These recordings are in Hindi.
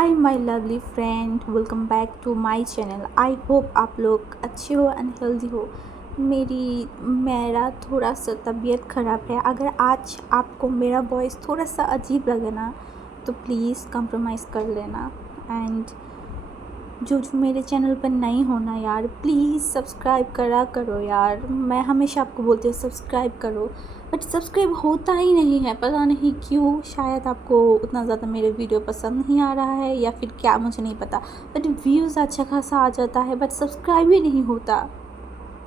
Hi my lovely friend, welcome back to my channel. I hope आप लोग अच्छे हो एंड हेल्दी हो। मेरा थोड़ा सा तबीयत ख़राब है। अगर आज आपको मेरा वॉइस थोड़ा सा अजीब लगे ना तो प्लीज़ कंप्रोमाइज़ कर लेना। एंड जो मेरे चैनल पर नहीं होना यार, प्लीज़ सब्सक्राइब करा करो यार। मैं हमेशा आपको बोलती हूँ सब्सक्राइब करो, बट सब्सक्राइब होता ही नहीं है, पता नहीं क्यों। शायद आपको उतना ज़्यादा मेरे वीडियो पसंद नहीं आ रहा है या फिर क्या, मुझे नहीं पता। बट व्यूज़ अच्छा खासा आ जाता है, बट सब्सक्राइब ही नहीं होता।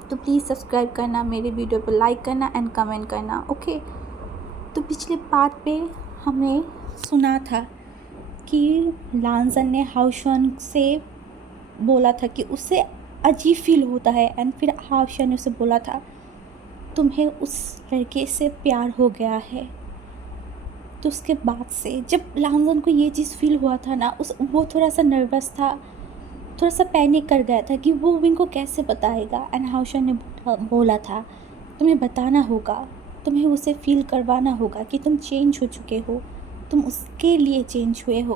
तो प्लीज़ सब्सक्राइब करना, मेरे वीडियो पर लाइक करना एंड कमेंट करना, ओके। तो पिछले पार्ट पे हमने सुना था कि लांजन ने हाउशन से बोला था कि उसे अजीब फील होता है। एंड फिर हाउशन ने उसे बोला था तुम्हें उस लड़के से प्यार हो गया है। तो उसके बाद से जब लांजन को ये चीज़ फील हुआ था ना, वो थोड़ा सा नर्वस था, थोड़ा सा पैनिक कर गया था कि वो विंग को कैसे बताएगा। एंड हाउशन ने बोला था तुम्हें बताना होगा, तुम्हें उसे फील करवाना होगा कि तुम चेंज हो चुके हो, तुम उसके लिए चेंज हुए हो।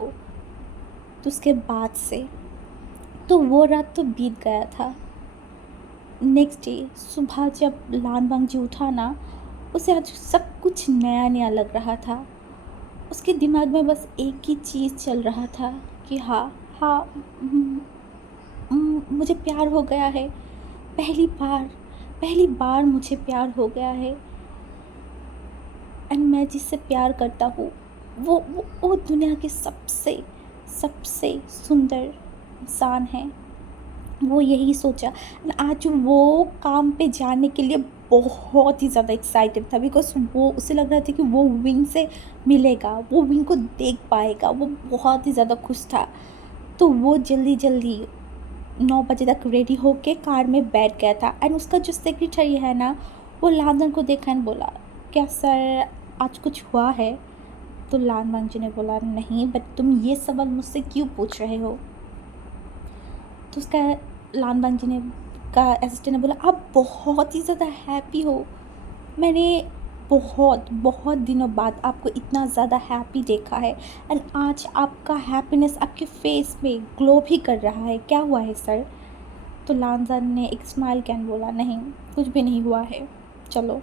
तो उसके बाद से तो वो रात तो बीत गया था। नेक्स्ट डे सुबह जब लान बांगजी उठा ना, उसे आज सब कुछ नया नया लग रहा था। उसके दिमाग में बस एक ही चीज़ चल रहा था कि हाँ हाँ, मुझे प्यार हो गया है। पहली बार मुझे प्यार हो गया है। एंड मैं जिससे प्यार करता हूँ वो दुनिया के सबसे सबसे सुंदर इंसान है। वो यही सोचा। आज वो काम पे जाने के लिए बहुत ही ज़्यादा एक्साइटेड था, बिकॉज वो उसे लग रहा था कि वो विंग से मिलेगा, वो विंग को देख पाएगा। वो बहुत ही ज़्यादा खुश था। तो वो जल्दी जल्दी 9 बजे तक रेडी होके कार में बैठ गया था। एंड उसका जो सेक्रेटरी है ना, वो लांदन को देखा एंड बोला क्या सर आज कुछ हुआ है। तो लान वांग जी ने बोला नहीं, बट तुम ये सवाल मुझसे क्यों पूछ रहे हो। तो उसका लान वांग जी ने का असिस्टेंट ने बोला आप बहुत ही ज़्यादा हैप्पी हो। मैंने बहुत बहुत दिनों बाद आपको इतना ज़्यादा हैप्पी देखा है। एंड आज आपका हैप्पीनेस आपके फेस में ग्लो भी कर रहा है। क्या हुआ है सर। तो लानजान ने एक स्माइल कैन बोला नहीं, कुछ भी नहीं हुआ है, चलो।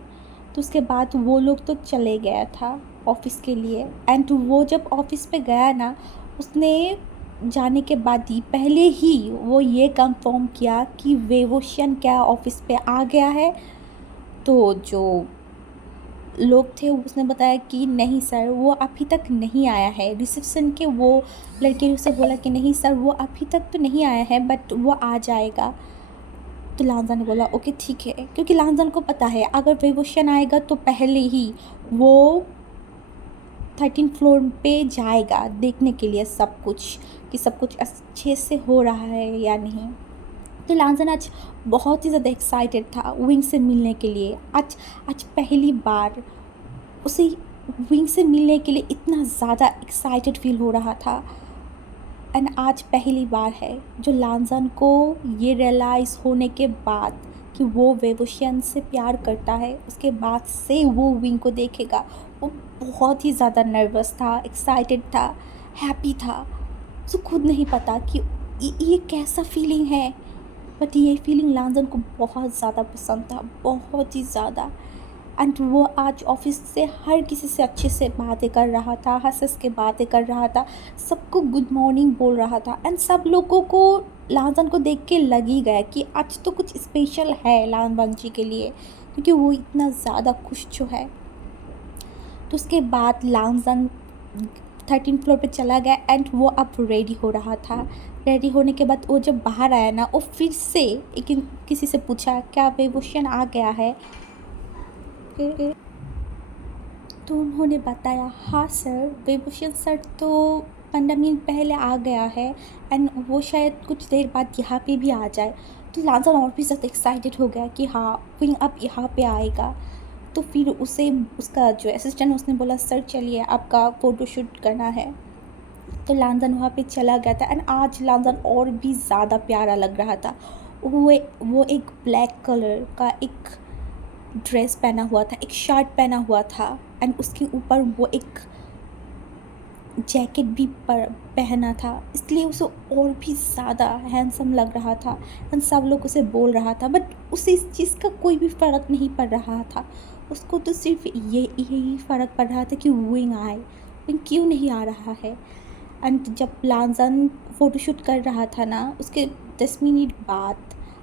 तो उसके बाद वो लोग तो चले गया था ऑफिस के लिए। एंड वो जब ऑफिस पे गया ना, उसने जाने के बाद ही पहले ही वो ये कंफर्म किया कि वेवोशियन क्या ऑफिस पे आ गया है। तो जो लोग थे उसने बताया कि नहीं सर, वो अभी तक नहीं आया है। रिसेप्शन के वो लड़के उसे बोला कि नहीं सर, वो अभी तक तो नहीं आया है, बट वो आ जाएगा। तो लांजान ने बोला ओके ठीक है, क्योंकि लांजान को पता है अगर वेवोशियन आएगा तो पहले ही वो 13 फ्लोर पे जाएगा देखने के लिए सब कुछ, कि सब कुछ अच्छे से हो रहा है या नहीं। तो लांजान आज बहुत ही ज़्यादा एक्साइटेड था विंग से मिलने के लिए। आज पहली बार उसे विंग से मिलने के लिए इतना ज़्यादा एक्साइटेड फील हो रहा था। एंड आज पहली बार है जो लांजान को ये रियलाइज़ होने के बाद कि वो वेवोशियन से प्यार करता है, उसके बाद से वो विंग को देखेगा। वो बहुत ही ज़्यादा नर्वस था, एक्साइटेड था, हैप्पी था। उसे खुद नहीं पता कि ये कैसा फीलिंग है, बट ये फीलिंग लांजान को बहुत ज़्यादा पसंद था, बहुत ही ज़्यादा। एंड वो आज ऑफिस से हर किसी से अच्छे से बातें कर रहा था, हंस के बातें कर रहा था, सबको गुड मॉर्निंग बोल रहा था। एंड सब लोगों को लांजान को देख के लग ही गया कि आज तो कुछ स्पेशल है लान वांगजी के लिए, क्योंकि वो इतना ज़्यादा खुश जो है। तो उसके बाद लांजान 13 फ्लोर पे चला गया। एंड वो अब रेडी हो रहा था। रेडी होने के बाद वो जब बाहर आया ना, वो फिर से किसी से पूछा क्या वेवोशियन आ गया है। तो उन्होंने बताया हाँ सर, वेवोशियन सर तो 15 मिनट पहले आ गया है। एंड वो शायद कुछ देर बाद यहाँ पे भी आ जाए। तो लांजान और भी ज़्यादा एक्साइटेड हो गया कि हाँ विंग अब यहाँ पे आएगा। तो फिर उसे उसका जो असिस्टेंट उसने बोला सर चलिए आपका फ़ोटोशूट करना है। तो लांजान वहाँ पे चला गया था। एंड आज लांजान और भी ज़्यादा प्यारा लग रहा था। वो एक ब्लैक कलर का एक ड्रेस पहना हुआ था, एक शर्ट पहना हुआ था। एंड उसके ऊपर वो एक जैकेट भी पहना था, इसलिए उसे और भी ज़्यादा हैंडसम लग रहा था एंड सब लोग उसे बोल रहा था, बट उसे इस चीज़ का कोई भी फ़र्क नहीं पड़ रहा था। उसको तो सिर्फ यही फ़र्क पड़ रहा था कि विंग आए, विंग क्यों नहीं आ रहा है। एंड जब लांजन फ़ोटोशूट कर रहा था ना, उसके 10 मिनट बाद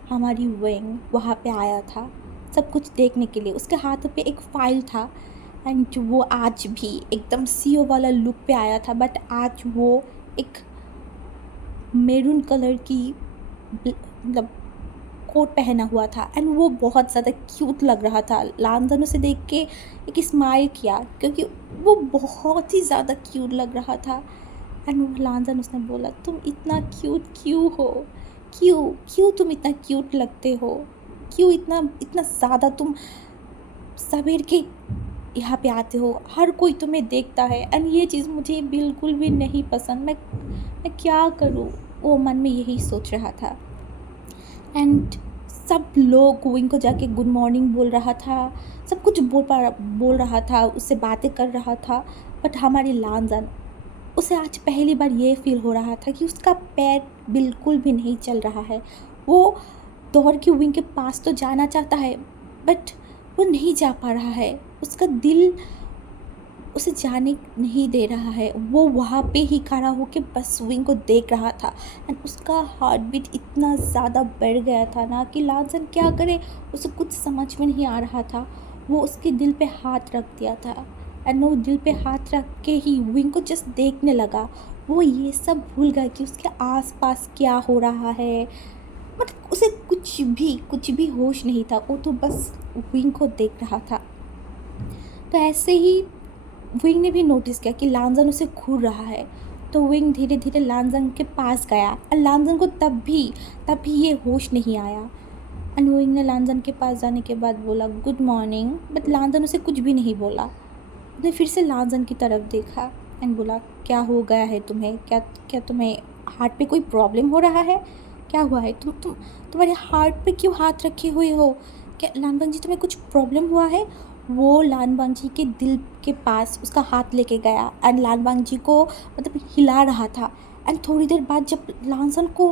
हमारी विंग वहाँ पे आया था सब कुछ देखने के लिए। उसके हाथ पे एक फ़ाइल था एंड वो आज भी एकदम सीईओ वाला लुक पे आया था, बट आज वो एक मेरून कलर की मतलब कोट पहना हुआ था एंड वो बहुत ज़्यादा क्यूट लग रहा था। लांजन उसे देख के एक स्माइल किया क्योंकि वो बहुत ही ज़्यादा क्यूट लग रहा था। एंड लांजन उसने बोला, तुम इतना क्यूट क्यों हो, क्यों क्यों तुम इतना क्यूट लगते हो, क्यों इतना इतना ज़्यादा तुम सवेर के यहाँ पे आते हो, हर कोई तुम्हें देखता है एंड ये चीज़ मुझे बिल्कुल भी नहीं पसंद। मैं क्या करूँ, वो मन में यही सोच रहा था। एंड सब लोग विंग को जाके गुड मॉर्निंग बोल रहा था, सब कुछ बोल रहा था, उससे बातें कर रहा था, बट हमारी लांजन, उसे आज पहली बार ये फील हो रहा था कि उसका पैर बिल्कुल भी नहीं चल रहा है। वो दौड़ के विंग के पास तो जाना चाहता है, बट वो नहीं जा पा रहा है। उसका दिल उसे जाने नहीं दे रहा है। वो वहाँ पे ही खड़ा होके बस विंग को देख रहा था एंड उसका हार्ट बीट इतना ज़्यादा बढ़ गया था ना कि लांजन क्या करे, उसे कुछ समझ में नहीं आ रहा था। वो उसके दिल पे हाथ रख दिया था एंड वो दिल पे हाथ रख के ही विंग को जस्ट देखने लगा। वो ये सब भूल गया कि उसके आसपास क्या हो रहा है, मतलब उसे कुछ भी होश नहीं था। वो तो बस विंग को देख रहा था। तो ऐसे ही विंग ने भी नोटिस किया कि लांजन उसे घूर रहा है, तो विंग धीरे धीरे लांजन के पास गया और लांजन को तब भी ये होश नहीं आया। एंड विंग ने लांजन के पास जाने के बाद बोला गुड मॉर्निंग, बट लांजन उसे कुछ भी नहीं बोला। उसने फिर से लांजन की तरफ देखा एंड बोला, क्या हो गया है तुम्हें, क्या क्या तुम्हें हार्ट पे कोई प्रॉब्लम हो रहा है, क्या हुआ है, तुम्हारे हार्ट पे क्यों हाथ रखे हुए हो, क्या लानबांग जी तुम्हें कुछ प्रॉब्लम हुआ है। वो लानबांग जी के दिल के पास उसका हाथ लेके गया एंड लानबांग जी को मतलब हिला रहा था। एंड थोड़ी देर बाद जब लांसन को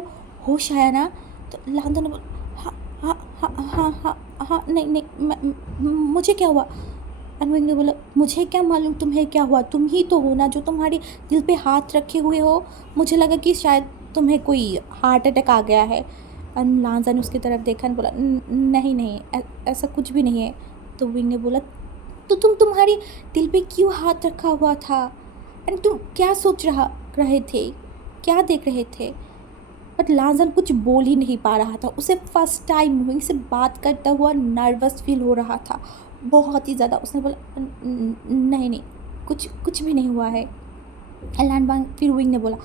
होश आया ना, तो लांसन ने बोला हाँ हाँ हाँ हाँ हाँ हाँ नहीं नहीं मुझे क्या हुआ। अनविंग ने बोला, मुझे क्या मालूम तुम्हें क्या हुआ, तुम ही तो हो ना जो तुम्हारे दिल पे हाथ रखे हुए हो, मुझे लगा कि शायद तुम्हें कोई हार्ट अटैक आ गया है। एंड लांजा ने उसकी तरफ देखा और बोला, नहीं नहीं ऐसा कुछ भी नहीं है। तो विंग ने बोला, तो तुम्हारी दिल पे क्यों हाथ रखा हुआ था एंड तुम क्या सोच रहे थे, क्या देख रहे थे। बट लांजन कुछ बोल ही नहीं पा रहा था। उसे फर्स्ट टाइम विंग से बात करता हुआ नर्वस फील हो रहा था, बहुत ही ज़्यादा। उसने बोला, नहीं नहीं कुछ भी नहीं हुआ है। लैंडबांग फिर विंग ने बोला,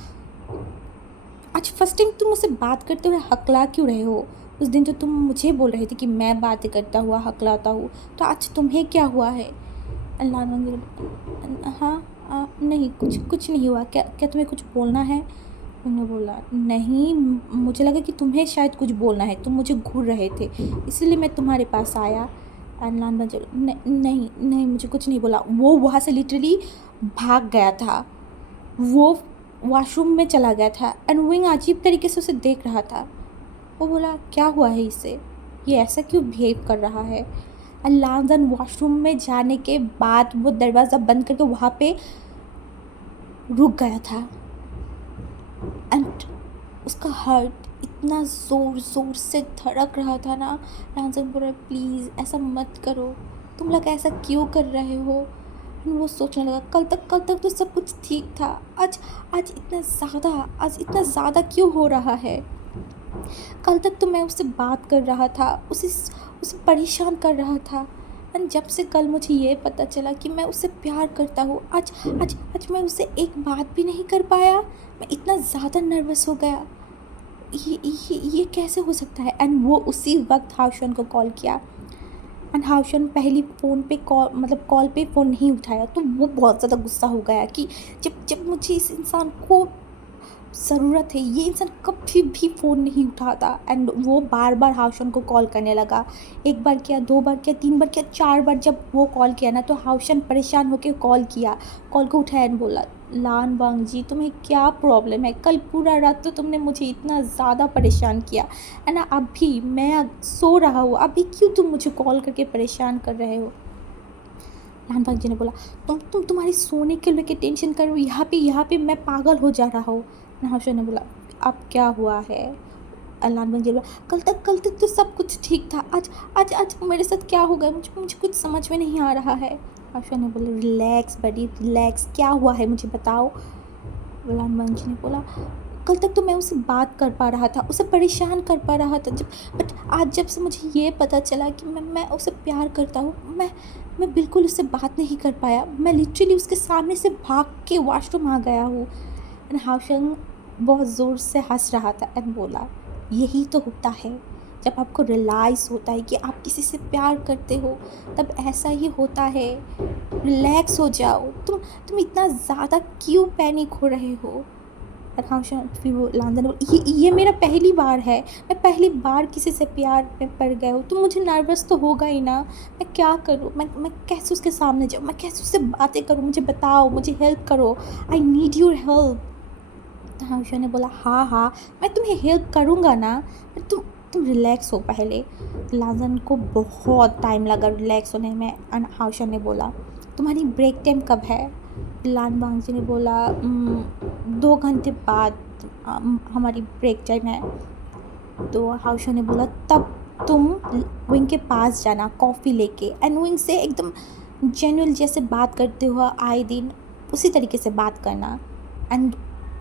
आज फर्स्ट टाइम तुम मुझसे बात करते हुए हकला क्यों रहे हो, उस दिन तो तुम मुझे बोल रहे थे कि मैं बातें करता हुआ हकलाता हूँ, तो आज तुम्हें क्या हुआ है। लैंडबांग ने बोला, हाँ नहीं कुछ नहीं हुआ, क्या क्या तुम्हें कुछ बोलना है। उन्होंने बोला, नहीं मुझे लगा कि तुम्हें शायद कुछ बोलना है, तुम मुझे घूर रहे थे इसलिए मैं तुम्हारे पास आया। एंड लानबांग जी, नहीं नहीं मुझे कुछ नहीं बोला। वो वहाँ से लिटरली भाग गया था, वो वॉशरूम में चला गया था एंड विंग अजीब तरीके से उसे देख रहा था। वो बोला, क्या हुआ है इसे, ये ऐसा क्यों बिहेव कर रहा है। एंड लानजन वॉशरूम में जाने के बाद वो दरवाज़ा बंद करके वहाँ पे रुक गया था एंड उसका हार्ट इतना ज़ोर से धड़क रहा था ना। लांजन बोल रहा, प्लीज़ ऐसा मत करो, तुम लोग ऐसा क्यों कर रहे हो। वो सोचने लगा, कल तक तो सब कुछ ठीक था, आज इतना ज़्यादा क्यों हो रहा है। कल तक तो मैं उससे बात कर रहा था, उसे परेशान कर रहा था एंड जब से कल मुझे ये पता चला कि मैं उससे प्यार करता हूँ, आज मैं उससे एक बात भी नहीं कर पाया। मैं इतना ज़्यादा नर्वस हो गया, ये कैसे हो सकता है। एंड वो उसी वक्त हाउशन को कॉल किया एंड हाउशन पहली फ़ोन पे कॉल पे फ़ोन नहीं उठाया। तो वो बहुत ज़्यादा गुस्सा हो गया कि जब मुझे इस इंसान को ज़रूरत है, ये इंसान कभी भी फ़ोन नहीं उठाता। एंड वो बार बार हाउशन को कॉल करने लगा, एक बार किया, 2 बार किया, 3 बार किया, 4 बार जब वो कॉल किया ना, तो हाउशन परेशान होकर कॉल को उठाया एंड बोला, लान वांग जी, तुम्हें क्या प्रॉब्लम है? कल पूरा रात तो तुमने मुझे इतना ज़्यादा परेशान किया है ना, अभी मैं सो रहा हूँ, अभी क्यों तुम मुझे कॉल करके परेशान कर रहे हो? लान वांग जी ने बोला, तुम तुम्हारी सोने के लेके टेंशन करो, यहाँ पे मैं पागल हो जा रहा हूँ। हाउस ने बोला, अब क्या हुआ है? लान वांग जी ने बोला, कल तक तो सब कुछ ठीक था, आज आज आज मेरे साथ क्या हो गया? मुझे कुछ समझ में नहीं आ रहा है। आशा ने बोला, रिलैक्स बडी, रिलैक्स, क्या हुआ है मुझे बताओ। लान वांग जी ने बोला, कल तक तो मैं उससे बात कर पा रहा था, उसे परेशान कर पा रहा था, जब बट आज जब से मुझे ये पता चला कि मैं उसे प्यार करता हूँ, मैं बिल्कुल उससे बात नहीं कर पाया। मैं लिटरली उसके सामने से भाग के वॉशरूम आ गया हूँ। एंड हाउशंग बहुत ज़ोर से हंस रहा था एंड बोला, यही तो होता है, जब आपको रियलाइज़ होता है कि आप किसी से प्यार करते हो, तब ऐसा ही होता है। रिलैक्स हो जाओ, तुम इतना ज़्यादा क्यों पैनिक हो रहे हो? आकांक्षा, फिर वो लांदन बोली, ये मेरा पहली बार है, मैं पहली बार किसी से प्यार में पड़ गया हूँ, तो मुझे नर्वस तो होगा ही ना। मैं क्या करूँ? मैं कैसे उसके सामने जाऊँ? मैं कैसे उससे बातें करूँ? मुझे बताओ, मुझे हेल्प करो, आई नीड योर हेल्प। आकांक्षा ने बोला, हाँ हाँ, मैं तुम्हें हेल्प करूँगा ना, पर तुम रिलैक्स हो पहले। लाजन को बहुत टाइम लगा रिलैक्स होने में। आकांक्षा ने बोला, तुम्हारी ब्रेक टाइम कब है? लान बांगजी ने बोला, 2 घंटे बाद हमारी ब्रेक टाइम है। तो हाउशा ने बोला, तब तुम विंग के पास जाना कॉफ़ी लेके, एंड विंग से एकदम जेन्युइन जैसे बात करते हो आए दिन, उसी तरीके से बात करना। एंड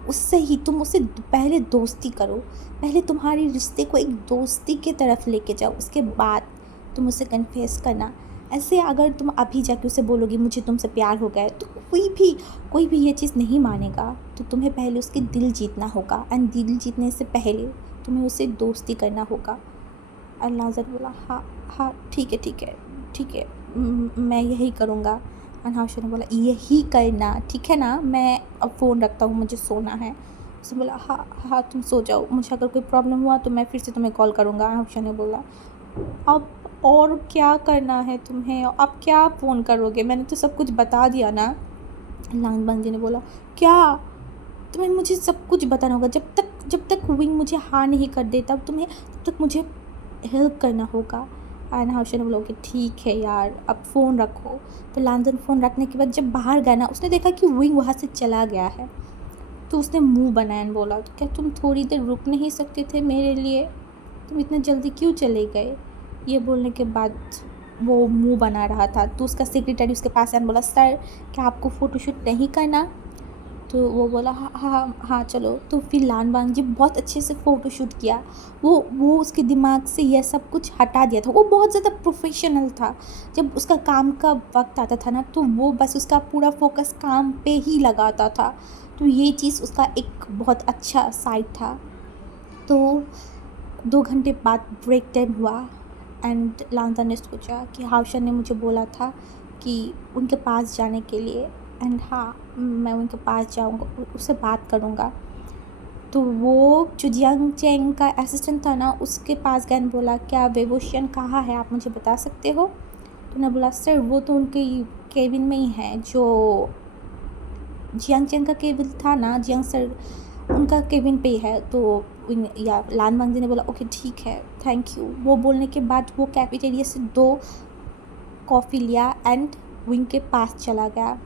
उससे ही तुम उससे पहले दोस्ती करो, पहले तुम्हारी रिश्ते को एक दोस्ती के तरफ लेके जाओ, उसके बाद तुम उसे कन्फेस करना। ऐसे अगर तुम अभी जाके उसे बोलोगी मुझे तुमसे प्यार हो गया है, तो कोई भी ये चीज़ नहीं मानेगा। तो तुम्हें पहले उसके दिल जीतना होगा, एंड दिल जीतने से पहले तुम्हें उससे दोस्ती करना होगा। और लाजर बोला, हाँ हाँ, ठीक है, मैं यही करूँगा। अनहाशा ने बोला, यही करना, ठीक है ना, मैं अब फ़ोन रखता हूँ, मुझे सोना है। उसने बोला, हाँ हाँ, तुम सो जाओ, मुझे अगर कोई प्रॉब्लम हुआ तो मैं फिर से तुम्हें कॉल करूँगा। अनहाशा ने बोला, अब और क्या करना है तुम्हें? अब क्या फ़ोन करोगे? मैंने तो सब कुछ बता दिया ना। लांग बांग जी ने बोला, क्या? तुम्हें मुझे सब कुछ बताना होगा, जब तक विंग मुझे हाँ नहीं कर देता, तुम्हें तब तक मुझे हेल्प करना होगा। एंड हाउशा ने बोला, ओके ठीक है यार, अब फ़ोन रखो। तो लांजन फ़ोन रखने के बाद जब बाहर गया ना, उसने देखा कि विंग वहाँ से चला गया है। तो उसने मुंह बनाया एंड बोला, तो क्या तुम थोड़ी देर रुक नहीं सकते थे मेरे लिए? तुम इतने जल्दी क्यों चले गए? ये बोलने के बाद वो मुंह बना रहा था। तो उसका सेक्रेटरी उसके पास आया बोला, सर क्या आपको फ़ोटोशूट नहीं करना? तो वो बोला, हाँ हाँ हाँ चलो। तो फिर लान वांग जी बहुत अच्छे से फ़ोटो शूट किया। वो उसके दिमाग से यह सब कुछ हटा दिया था। वो बहुत ज़्यादा प्रोफेशनल था। जब उसका काम का वक्त आता था ना, तो वो बस उसका पूरा फोकस काम पे ही लगाता था। तो ये चीज़ उसका एक बहुत अच्छा साइड था। तो 2 घंटे बाद ब्रेक टाइम हुआ एंड लांजा ने सोचा कि हाउशा ने मुझे बोला था कि उनके पास जाने के लिए, एंड हाँ, मैं उनके पास जाऊँगा, उससे बात करूँगा। तो वो जो जियांग चेंग का असिस्टेंट था ना, उसके पास गया बोला, क्या वेवोशियन कहाँ है, आप मुझे बता सकते हो? तो उन्होंने बोला, सर वो तो उनके केबिन में ही है, जो जियांग चेंग का केबिन था ना, जियांग सर उनका केबिन पे ही है। तो या लान वांग जी ने बोला, ओके ठीक है, थैंक यू। वो बोलने के बाद वो कैफेटेरिया से 2 कॉफ़ी लिया एंड विंग के पास चला गया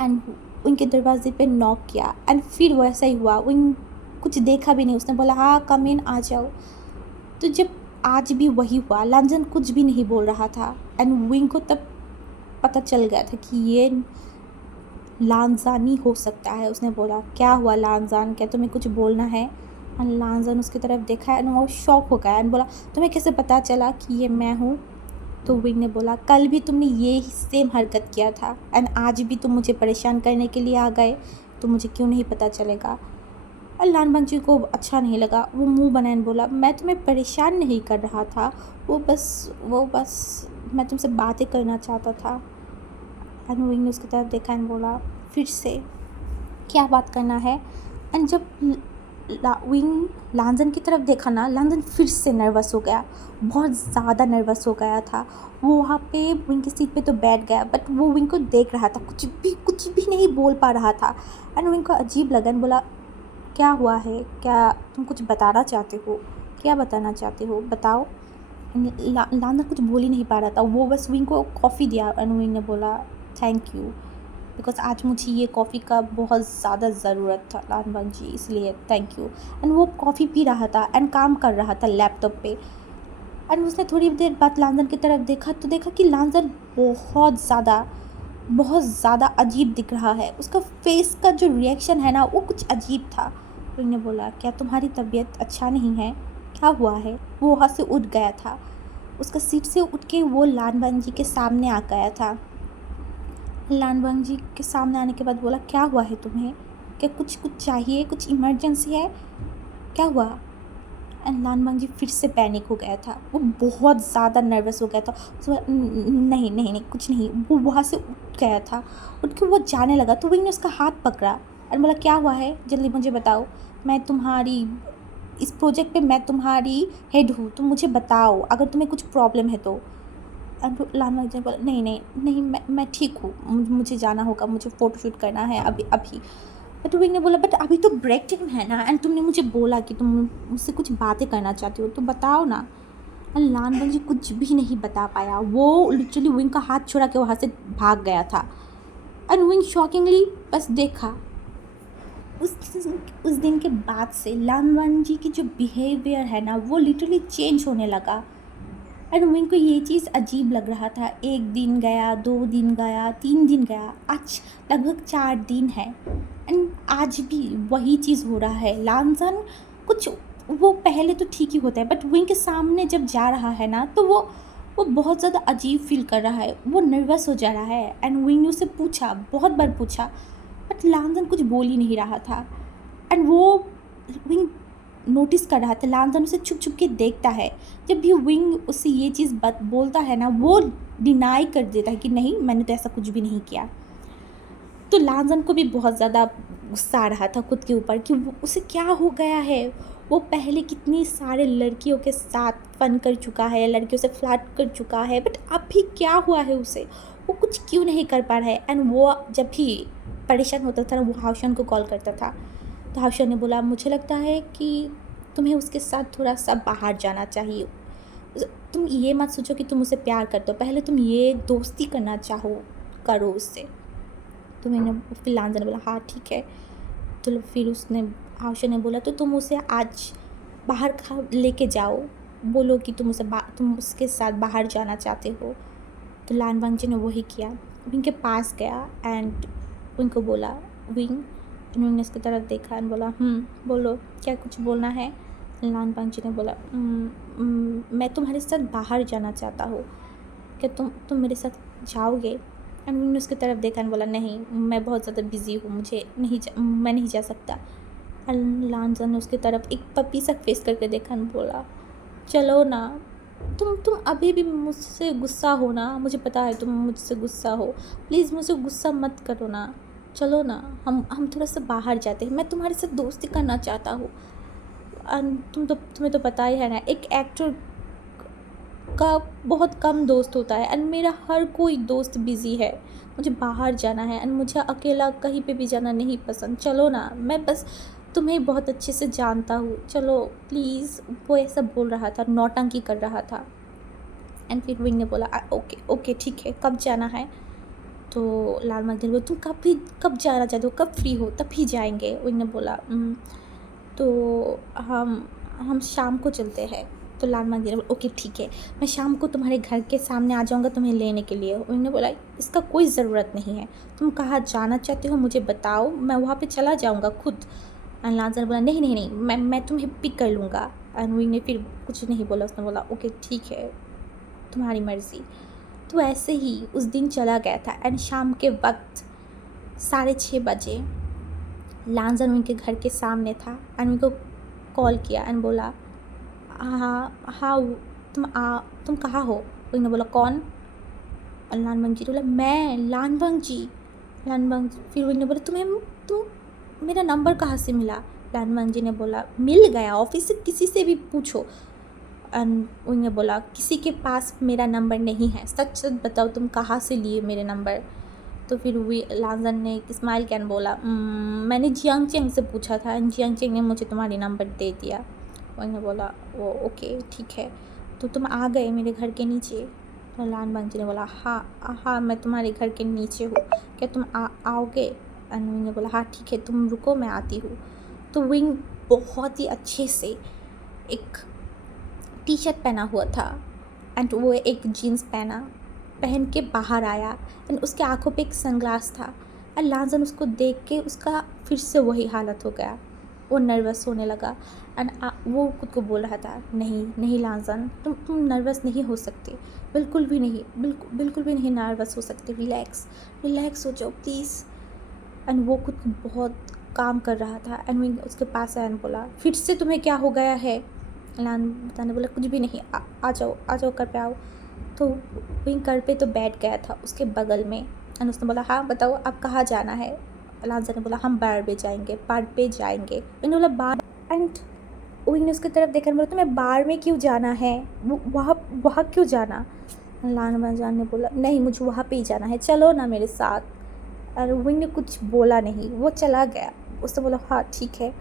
एंड उनके दरवाजे पे नॉक किया। एंड फिर वैसा ही हुआ, विंग कुछ देखा भी नहीं, उसने बोला, हाँ कम इन, आ जाओ। तो जब आज भी वही हुआ, लांजन कुछ भी नहीं बोल रहा था एंड विंग को तब पता चल गया था कि ये लानजान ही हो सकता है। उसने बोला, क्या हुआ लानजान, क्या तुम्हें कुछ बोलना है? एंड लानजान उसकी तरफ देखा एंड वो शॉक हो गया एंड बोला, तुम्हें कैसे पता चला कि ये मैं हूँ? तो विंग ने बोला, कल भी तुमने ये सेम हरकत किया था एंड आज भी तुम मुझे परेशान करने के लिए आ गए, तो मुझे क्यों नहीं पता चलेगा? और लान बंग जी को अच्छा नहीं लगा, वो मुंह बनाए बोला, मैं तुम्हें परेशान नहीं कर रहा था, वो बस मैं तुमसे बातें करना चाहता था। एंड विंग ने उसकी तरफ देखा एंड बोला, फिर से क्या बात करना है? एंड जब विंग लांजन की तरफ देखा ना, लांजन फिर से नर्वस हो गया, बहुत ज़्यादा नर्वस हो गया था। वो वहाँ पे विंग की सीट पे तो बैठ गया, बट वो विंग को देख रहा था, कुछ भी नहीं बोल पा रहा था। एंड विंग को अजीब लगा, बोला क्या हुआ है, क्या तुम कुछ बताना चाहते हो, क्या बताना चाहते हो, बताओ। लांजन कुछ बोल ही नहीं पा रहा था, वो बस विंग को कॉफ़ी दिया। एंड विंग ने बोला थैंक यू, बिकॉज आज मुझे ये कॉफ़ी का बहुत ज़्यादा ज़रूरत था लानबन जी, इसलिए थैंक यू। एंड वो कॉफ़ी पी रहा था एंड काम कर रहा था लैपटॉप पे। एंड उसने थोड़ी देर बाद लांजन की तरफ देखा तो देखा कि लांजन बहुत ज़्यादा अजीब दिख रहा है। उसका फेस का जो रिएक्शन है ना, वो कुछ अजीब था। उन्होंने बोला क्या तुम्हारी तबीयत अच्छा नहीं है, क्या हुआ है। वो वहाँ से उठ गया था, उसका सीट से उठ के वो लानबन जी के सामने आ गया था। लानबन जी के सामने आने के बाद बोला क्या हुआ है तुम्हें, क्या कुछ चाहिए, कुछ इमरजेंसी है, क्या हुआ। एंड लानबन जी फिर से पैनिक हो गया था, वो बहुत ज़्यादा नर्वस हो गया था। उसने बोला, नहीं नहीं नहीं कुछ नहीं। वो वहाँ से उठ गया था, उठ के वो जाने लगा तो विंग ने उसका हाथ पकड़ा और बोला क्या हुआ है, जल्दी मुझे बताओ, मैं तुम्हारी इस प्रोजेक्ट पे मैं तुम्हारी हेड हूँ, तुम मुझे बताओ अगर तुम्हें कुछ प्रॉब्लम है तो। लामा जी ने बोला नहीं नहीं नहीं, मैं ठीक हूँ, मुझे जाना होगा, मुझे फ़ोटोशूट करना है अभी अभी। बट विंग ने बोला बट अभी तो ब्रेक टाइम है ना, एंड तुमने मुझे बोला कि तुम मुझसे कुछ बातें करना चाहती हो तो बताओ ना। एंड लानबन जी कुछ भी नहीं बता पाया, वो लिटरली विंग का हाथ छोड़ा के वहाँ से भाग गया था। एंड विंग शॉकिंगली बस देखा। उस दिन के बाद से लानबन जी की जो बिहेवियर है ना, वो लिटरली चेंज होने लगा। एंड विंग को ये चीज़ अजीब लग रहा था। 1 दिन गया, 2 दिन गया, 3 दिन गया, आज लगभग 4 दिन है एंड आज भी वही चीज़ हो रहा है। लांजन कुछ, वो पहले तो ठीक ही होता है बट विंग के सामने जब जा रहा है ना तो वो बहुत ज़्यादा अजीब फील कर रहा है, वो नर्वस हो जा रहा है। एंड विंग ने उससे पूछा, बहुत बार पूछा, बट लांजन कुछ बोल ही नहीं रहा था। एंड वो विंग नोटिस कर रहा था, लांजन उसे छुप छुप के देखता है। जब भी विंग उससे ये चीज़ बोलता है ना, वो डिनाई कर देता है कि नहीं मैंने तो ऐसा कुछ भी नहीं किया। तो लांजन को भी बहुत ज़्यादा गुस्सा आ रहा था खुद के ऊपर कि उसे क्या हो गया है। वो पहले कितनी सारे लड़कियों के साथ फन कर चुका है, लड़कियों से फ्लर्ट कर चुका है, बट अब भी क्या हुआ है उसे, वो कुछ क्यों नहीं कर पा रहा है। एंड वो जब भी परेशान होता था वो हाउशन को कॉल करता था, तो हाउशन ने बोला मुझे लगता है कि तुम्हें उसके साथ थोड़ा सा बाहर जाना चाहिए। तुम ये मत सोचो कि तुम उसे प्यार करते हो, पहले तुम ये दोस्ती करना चाहो, करो उससे। तो मैंने फिर लांजन ने बोला हाँ ठीक है। तो फिर उसने हाउशन ने बोला तो तुम उसे आज बाहर खा लेके जाओ, बोलो कि तुम उसके साथ बाहर जाना चाहते हो। तो लानवांग जी ने वही किया, विंग के पास गया एंड विंग को बोला विंग। विंग ने उसकी तरफ देखा एंड बोला बोलो क्या कुछ बोलना है। लानवांग जी ने बोला मैं तुम्हारे साथ बाहर जाना चाहता हूँ, क्या तुम मेरे साथ जाओगे। एंड विंग ने उसकी तरफ देखा एंड बोला नहीं मैं बहुत ज़्यादा बिज़ी हूँ, मैं नहीं जा सकता। एंड लांजन ने उसकी तरफ एक पपी सा फेस करके देखा एंड बोला चलो ना, तुम अभी भी मुझसे गुस्सा हो ना, मुझे पता है तुम मुझसे गुस्सा हो, प्लीज़ मुझसे गुस्सा मत करो ना, चलो ना हम थोड़ा सा बाहर जाते हैं, मैं तुम्हारे साथ दोस्ती करना चाहता हूँ। तुम्हें तो पता ही है ना, एक एक्टर का बहुत कम दोस्त होता है एंड मेरा हर कोई दोस्त बिज़ी है, मुझे बाहर जाना है एंड मुझे अकेला कहीं पे भी जाना नहीं पसंद, चलो ना, मैं बस तुम्हें बहुत अच्छे से जानता हूँ, चलो प्लीज़। वो ऐसा बोल रहा था, नौटंकी कर रहा था। एंड फिर विंग ने बोला ओके ओके ठीक है, कब जाना है। तो लाल मजदूर बोला तुम कब जाना चाहते हो, कब फ्री हो तभी जाएंगे। विंग ने बोला तो हम शाम को चलते हैं। तो लाल मजदूर बोला ओके ठीक है, मैं शाम को तुम्हारे घर के सामने आ जाऊँगा तुम्हें लेने के लिए। विंग ने बोला इसका कोई ज़रूरत नहीं है, तुम कहाँ जाना चाहते हो मुझे बताओ, मैं वहाँ पे चला जाऊँगा खुद। एंड लांजर बोला नहीं नहीं नहीं, मैं तुम्हें पिक कर लूँगा। एंड विंग ने फिर कुछ नहीं बोला, उसने बोला ओके ठीक है तुम्हारी मर्ज़ी। तो ऐसे ही उस दिन चला गया था एंड शाम के वक्त 6:30 बजे लांजर विंग के घर के सामने था एंड विंग को कॉल किया एंड बोला हाँ हाँ तुम कहाँ हो। विंग ने बोला कौन। और लानवंग जी ने बोला मैं लानवंग जी। फिर विंग ने बोला तुम मेरा नंबर कहाँ से मिला। लानवांग जी ने बोला मिल गया, ऑफिस से किसी से भी पूछो। एंड उन्होंने बोला किसी के पास मेरा नंबर नहीं है, सच सच बताओ तुम कहाँ से लिए मेरे नंबर। तो फिर वी लांजन ने एक स्माइल कैन बोला मैंने जियांग चेंग से पूछा था एंड जियांग चेंग ने मुझे तुम्हारी नंबर दे दिया। उन्होंने बोला वो ओके ठीक है, तो तुम आ गए मेरे घर के नीचे। तो लानवांग जी ने बोला हाँ मैं तुम्हारे घर के नीचे हूँ, क्या तुम आओगे। एंड विंग ने बोला हाँ ठीक है तुम रुको मैं आती हूँ। तो विंग बहुत ही अच्छे से एक टी शर्ट पहना हुआ था एंड वो एक जीन्स पहन के बाहर आया एंड उसके आंखों पे एक सनग्लास था। एंड लांजन उसको देख के उसका फिर से वही हालत हो गया, वो नर्वस होने लगा। एंड वो खुद को बोल रहा था नहीं नहीं लांजन तुम नर्वस नहीं हो सकते, बिल्कुल भी नहीं, बिल्कुल भी नहीं नर्वस हो सकते, रिलैक्स हो जाओ प्लीज़। एंड वो खुद को बहुत काम कर रहा था। एंड विंग उसके पास आया एंड बोला फिर से तुम्हें क्या हो गया है। लान बताने बोला कुछ भी नहीं, आ जाओ कर पे आओ। तो विंग कर पे तो बैठ गया था उसके बगल में। एंड उसने बोला हाँ बताओ अब कहाँ जाना है। लांजा ने बोला हम बार पे जाएंगे। विंग ने बोला बार, एंड विंग ने उसकी तरफ देखकर बोला तुम्हें बार में क्यों जाना है, वहाँ क्यों जाना। लान ने बोला नहीं मुझे वहाँ पे ही जाना है, चलो ना मेरे साथ। और विंग ने कुछ बोला नहीं, वो चला गया। उसने बोला हाँ ठीक है।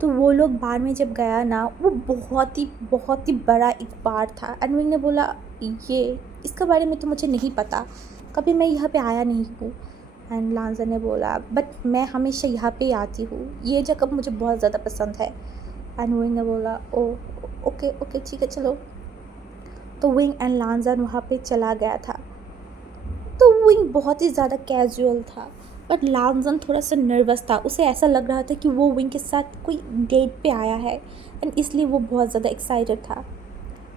तो वो लोग बार में जब गया ना वो बहुत ही बड़ा एक बार था। एंड विंग ने बोला ये इसके बारे में तो मुझे नहीं पता, कभी मैं यहाँ पे आया नहीं हूँ। एंड लांजा ने बोला बट मैं हमेशा यहाँ पे आती हूँ, ये जगह मुझे बहुत ज़्यादा पसंद है। एंड विंग ने बोला ओ ओके ठीक है चलो। तो विंग एंड लांजा वहाँ पे चला गया था। तो विंग बहुत ही ज़्यादा कैजुअल था बट लांजन थोड़ा सा नर्वस था, उसे ऐसा लग रहा था कि वो विंग के साथ कोई डेट पे आया है एंड इसलिए वो बहुत ज़्यादा एक्साइटेड था।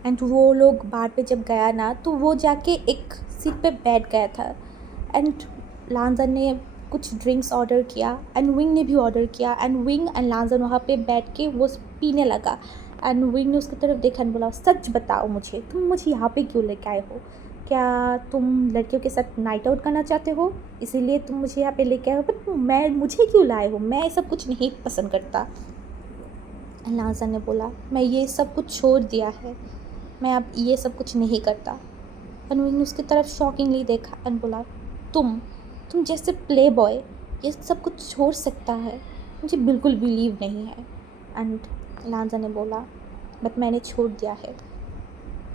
एंड वो लोग बार पे जब गया ना तो वो जाके एक सीट पे बैठ गया था। एंड लांजन ने कुछ ड्रिंक्स ऑर्डर किया एंड विंग ने भी ऑर्डर किया। एंड विंग एंड लांजन वहाँ पे बैठ के वो पीने लगा। एंड विंग ने उसकी तरफ देखा एंड बोला सच बताओ मुझे तुम मुझे यहाँ पे क्यों लेके आए हो, क्या तुम लड़कियों के साथ नाइट आउट करना चाहते हो इसीलिए तुम मुझे यहाँ पे लेके आए हो, बट मुझे क्यों लाए हो, मैं ये सब कुछ नहीं पसंद करता। लांजा ने बोला मैं ये सब कुछ छोड़ दिया है, मैं अब ये सब कुछ नहीं करता। अनविंग ने उसकी तरफ शॉकिंगली देखा एंड बोला तुम जैसे प्ले बॉय ये सब कुछ छोड़ सकता है, मुझे बिल्कुल बिलीव नहीं है। एंड लांजा ने बोला बट मैंने छोड़ दिया है।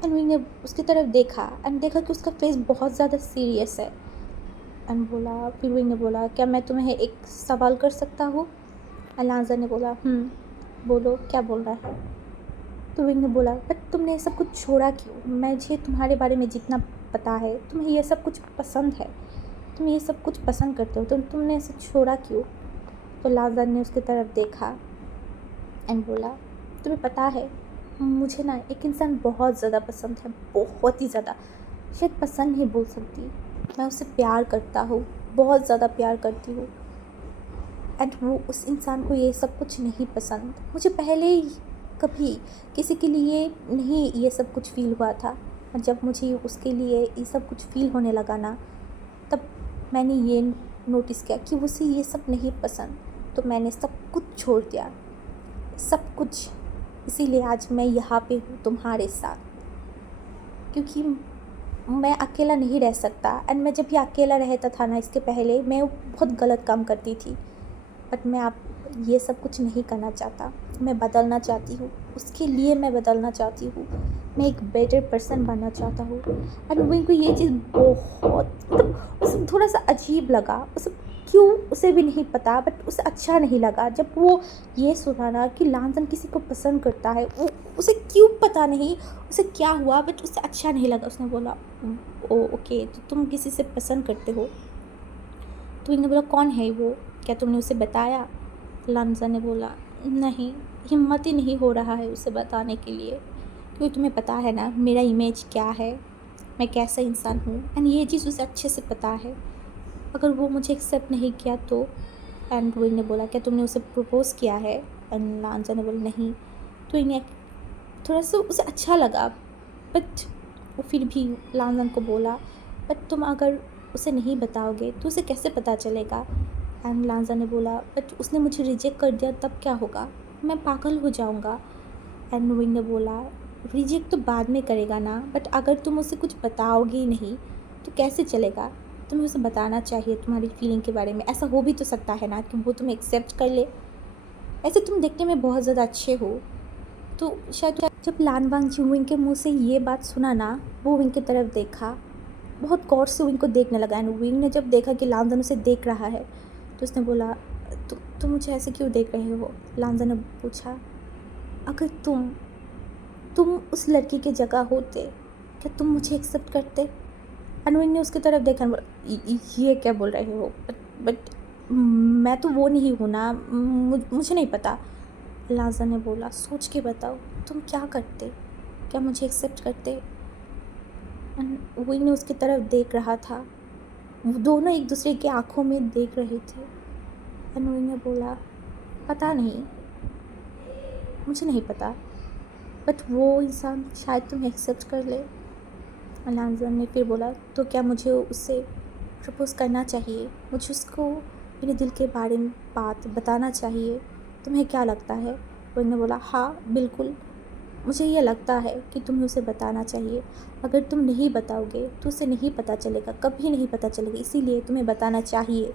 अनविंग ने उसकी तरफ देखा कि उसका फेस बहुत ज़्यादा सीरियस है। एंड बोला फिर विंग ने बोला क्या मैं तुम्हें एक सवाल कर सकता हूँ। लांजा ने बोला बोलो क्या बोल रहा है। तो विंग ने बोला बट तुमने ये सब कुछ छोड़ा क्यों, मुझे तुम्हारे बारे में जितना पता है तुम्हें ये सब कुछ पसंद है, तुम ये सब कुछ पसंद करते हो तो तुमने इसे छोड़ा क्यों। तो लांजा ने उसकी तरफ देखा एंड बोला तुम्हें पता है मुझे ना एक इंसान बहुत ज़्यादा पसंद है, बहुत ही ज़्यादा, शायद पसंद नहीं बोल सकती, मैं उससे प्यार करता हूँ, बहुत ज़्यादा प्यार करती हूँ। एंड वो उस इंसान को ये सब कुछ नहीं पसंद, मुझे पहले ही कभी किसी के लिए नहीं ये सब कुछ फ़ील हुआ था, और जब मुझे उसके लिए ये सब कुछ फ़ील होने लगा ना तब मैंने ये नोटिस किया कि उसे ये सब नहीं पसंद, तो मैंने सब कुछ छोड़ दिया, सब कुछ। इसीलिए आज मैं यहाँ पे हूँ तुम्हारे साथ, क्योंकि मैं अकेला नहीं रह सकता। एंड मैं जब भी अकेला रहता था ना इसके पहले मैं बहुत गलत काम करती थी, बट मैं आप ये सब कुछ नहीं करना चाहता, मैं बदलना चाहती हूँ, उसके लिए मैं बदलना चाहती हूँ, मैं एक बेटर पर्सन बनना चाहता हूँ। एंड विंग को ये चीज़ बहुत मतलब उसे थोड़ा सा अजीब लगा, उसे क्यों उसे भी नहीं पता, बट उसे अच्छा नहीं लगा जब वो ये सुना ना कि लांजन किसी को पसंद करता है, वो उसे क्यों पता नहीं उसे क्या हुआ, बट उसे अच्छा नहीं लगा। उसने बोला ओके तो तुम किसी से पसंद करते हो। तो विंग ने बोला कौन है वो, क्या तुमने उसे बताया। लांजा ने बोला नहीं, हिम्मत ही नहीं हो रहा है उसे बताने के लिए, क्योंकि तुम्हें पता है ना मेरा इमेज क्या है, मैं कैसा इंसान हूँ, एंड ये चीज़ उसे अच्छे से पता है, अगर वो मुझे एक्सेप्ट नहीं किया तो। एंड विंग ने बोला क्या तुमने उसे प्रपोज़ किया है। एंड लांजा ने बोला नहीं। तो इन्हें थोड़ा सा उसे अच्छा लगा, बट वो फिर भी लांजन को बोला बट तुम अगर उसे नहीं बताओगे तो उसे कैसे पता चलेगा एंड लांजा ने बोला, बट उसने मुझे रिजेक्ट कर दिया तब क्या होगा, मैं पागल हो जाऊँगा। एंड विंग ने बोला, रिजेक्ट तो बाद में करेगा ना, बट अगर तुम उसे कुछ बताओगे ही नहीं तो कैसे चलेगा। तुम्हें उसे बताना चाहिए तुम्हारी फीलिंग के बारे में। ऐसा हो भी तो सकता है ना कि वो तुम्हें एक्सेप्ट कर ले। ऐसे तुम देखने में बहुत ज़्यादा अच्छे हो, तो शायद। जब लान वांग जी विंग के मुंह से ये बात सुना ना, वो विंग की तरफ देखा, बहुत गौर से विंग को देखने लगा। एंड विंग ने जब देखा कि लांजन उसे देख रहा है तो उसने बोला, तुम मुझे ऐसे क्यों देख रहे हो। लांजन ने पूछा, अगर तुम उस लड़की की जगह होते, क्या तुम मुझे एक्सेप्ट करते। अनविंग ने उसकी तरफ देखा और बोला, ये क्या बोल रहे हो, बट मैं तो वो नहीं हूँ ना, मुझे नहीं पता। लाजा ने बोला, सोच के बताओ, तुम क्या करते, क्या मुझे एक्सेप्ट करते। विंग ने उसकी तरफ देख रहा था, वो दोनों एक दूसरे की आंखों में देख रहे थे। विंग ने बोला, पता नहीं, मुझे नहीं पता, बट वो इंसान शायद तुम्हें एक्सेप्ट कर ले। लांजन ने फिर बोला, तो क्या मुझे उसे प्रपोज़ करना चाहिए, मुझे उसको मेरे दिल के बारे में बात बताना चाहिए, तुम्हें क्या लगता है। विंग ने बोला, हाँ बिल्कुल, मुझे ये लगता है कि तुम्हें उसे बताना चाहिए। अगर तुम नहीं बताओगे तो उसे नहीं पता चलेगा, कभी नहीं पता चलेगा, इसीलिए तुम्हें बताना चाहिए।